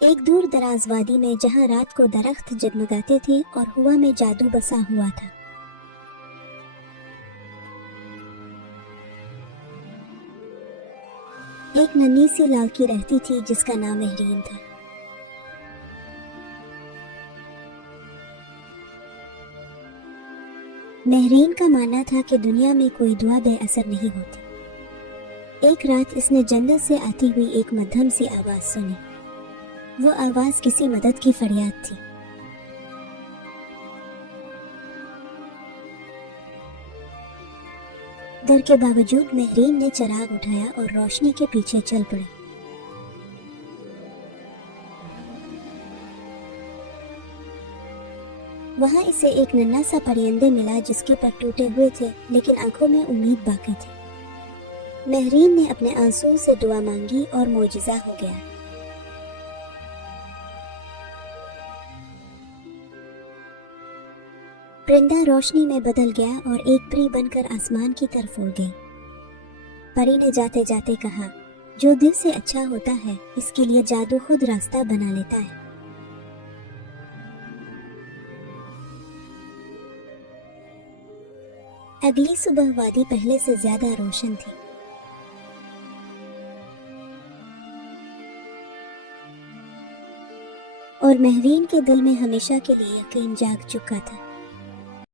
ایک دور دراز وادی میں جہاں رات کو درخت جگمگاتے تھے اور ہوا میں جادو بسا ہوا تھا، ایک ننھی سی لڑکی رہتی تھی جس کا نام مہرین تھا۔ مہرین کا ماننا تھا کہ دنیا میں کوئی دعا بے اثر نہیں ہوتی۔ ایک رات اس نے جنت سے آتی ہوئی ایک مدھم سی آواز سنی۔ وہ آواز کسی مدد کی فریاد تھی۔ ڈر کے باوجود مہرین نے چراغ اٹھایا اور روشنی کے پیچھے چل پڑی۔ وہاں اسے ایک ننھا سا پرندے ملا جس کے پر ٹوٹے ہوئے تھے لیکن آنکھوں میں امید باقی تھی۔ مہرین نے اپنے آنسوؤں سے دعا مانگی اور معجزہ ہو گیا۔ پرندہ روشنی میں بدل گیا اور ایک پری بن کر آسمان کی طرف اڑ گئی۔ پری نے جاتے جاتے کہا، جو دل سے اچھا ہوتا ہے اس کے لیے جادو خود راستہ بنا لیتا ہے۔ اگلی صبح وادی پہلے سے زیادہ روشن تھی۔ اور مہرین کے دل میں ہمیشہ کے لیے یقین جاگ چکا تھا۔